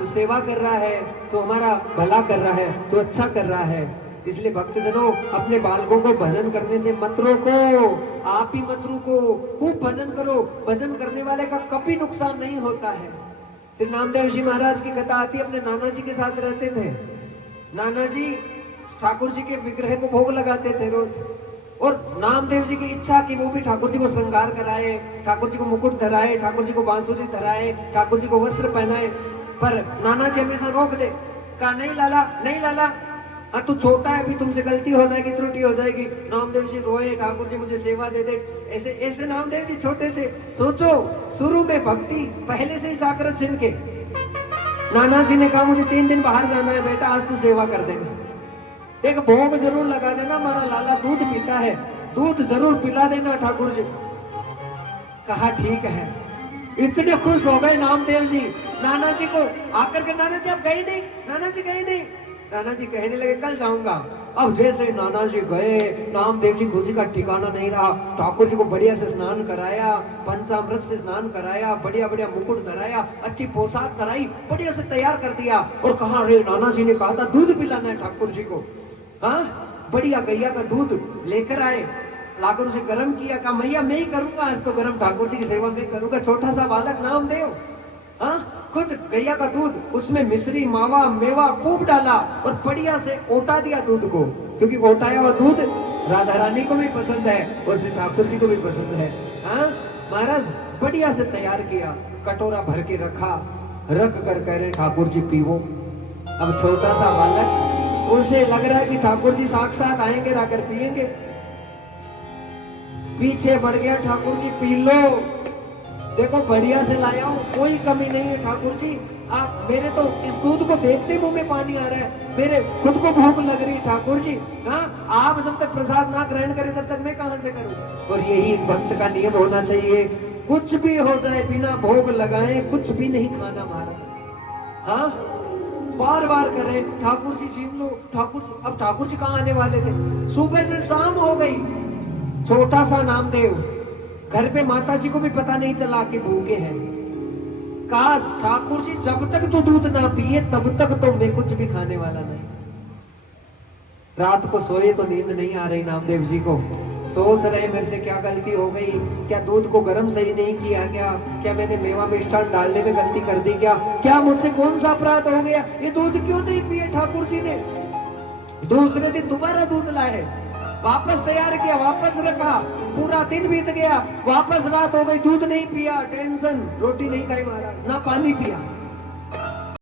तू सेवा कर रहा है, तू हमारा भला कर रहा है, तू अच्छा कर रहा है। इसलिए भक्तजनों, अपने बालकों को भजन करने से मत रोको, आप ही मत रुको, खूब भजन करो। भजन करने वाले का कभी नुकसान नहीं होता है। श्री नामदेव जी महाराज की कथा आती है, अपने नाना जी के साथ रहते थे। नाना जी ठाकुर जी के विग्रह को भोग लगाते थे रोज, और नामदेव जी की इच्छा कि वो भी ठाकुर जी को श्रृंगार कराए, ठाकुर जी को मुकुट धराए, ठाकुर जी को बांसुरी धराए, ठाकुर जी को वस्त्र पहनाए। पर नाना जी हमेशा रोक दे, कहा नहीं लाला, नहीं लाला, हाँ तू छोटा है, अभी तुमसे गलती हो जाएगी, त्रुटि हो जाएगी। नामदेव जी रोए, ठाकुर जी मुझे सेवा दे दे। ऐसे ऐसे नामदेव जी छोटे से, सोचो शुरू में भक्ति, पहले से ही जागृत छिन के। नाना जी ने कहा मुझे 3 दिन बाहर जाना है बेटा, आज तू सेवा कर देगा, एक भोग जरूर लगा देना, हमारा लाला दूध पीता है, दूध जरूर पिला देना ठाकुर जी। कहा ठीक है। इतने खुश हो गए नामदेव जी नाना जी को आकर के, नाना जी आप गए नहीं, नाना जी गए नहीं। नाना जी कहने लगे कल जाऊंगा। अब जैसे नाना जी गए, नामदेव जी खुशी का ठिकाना नहीं रहा। ठाकुर जी को बढ़िया से स्नान कराया, पंचामृत से स्नान कराया, बढ़िया बढ़िया मुकुट धराया, अच्छी पोशाक कराई, बढ़िया से तैयार कर दिया। और कहा रे नाना जी ने कहा था दूध पिलाना है ठाकुर जी को। हाँ, बढ़िया गैया का दूध लेकर आए, लाकर उसे गर्म किया। कहा मैया मैं ही करूंगा आज तो गर्म, ठाकुर जी की सेवा में करूंगा। छोटा सा बालक नामदेव, हाँ, खुद गैया का दूध, उसमें मिश्री, मावा, मेवा खूब डाला और बढ़िया से ओटा दिया दूध को, क्योंकि ओटाया हुआ दूध राधा रानी को भी पसंद है और ठाकुर जी को भी पसंद है। हाँ, महाराज बढ़िया से तैयार किया, कटोरा भर के रखा, रख कर कह रहे ठाकुर जी पीवो। अब छोटा सा बालक, उसे लग रहा है कि ठाकुर जी साक्षात आएंगे, आकर पिएंगे। पीछे बढ़ गया, ठाकुर जी पी लो, देखो बढ़िया से लाया हूं, कोई कमी नहीं है ठाकुर जी। आप मेरे तो इस दूध को देखते मुंह में पानी आ रहा है, मेरे खुद को भूख लग रही है ठाकुर जी। हाँ, आप जब तक प्रसाद ना ग्रहण करें तब तक मैं कहां से करूं। और यही भक्त का नियम होना चाहिए, कुछ भी हो जाए बिना भोग लगाए कुछ भी नहीं खाना महाराज। हाँ, बार बार करें ठाकुर जी छीन लो, ठाकुर। अब ठाकुर जी कहाँ आने वाले थे, सुबह से शाम हो गई। छोटा सा नामदेव, घर पे माता जी को भी पता नहीं चला कि भूखे हैं। कहा ठाकुर जी जब तक तो दूध ना पिए तब तक तो मैं कुछ भी खाने वाला नहीं। रात को सोए तो नींद नहीं आ रही नामदेव जी को, सोच रहे मेरे से क्या गलती हो गई, क्या दूध को गर्म सही नहीं किया, क्या मैंने मेवा मिष्ठान डालने में गलती कर दी, क्या मुझसे कौन सा अपराध हो गया, ये दूध क्यों नहीं पिए ठाकुर जी ने। दूसरे दिन दोबारा दूध लाए, वापस तैयार किया, वापस रखा, पूरा दिन बीत गया, वापस रात हो गई, दूध नहीं पिया, टेंशन, रोटी नहीं खाई महाराज, ना पानी पिया।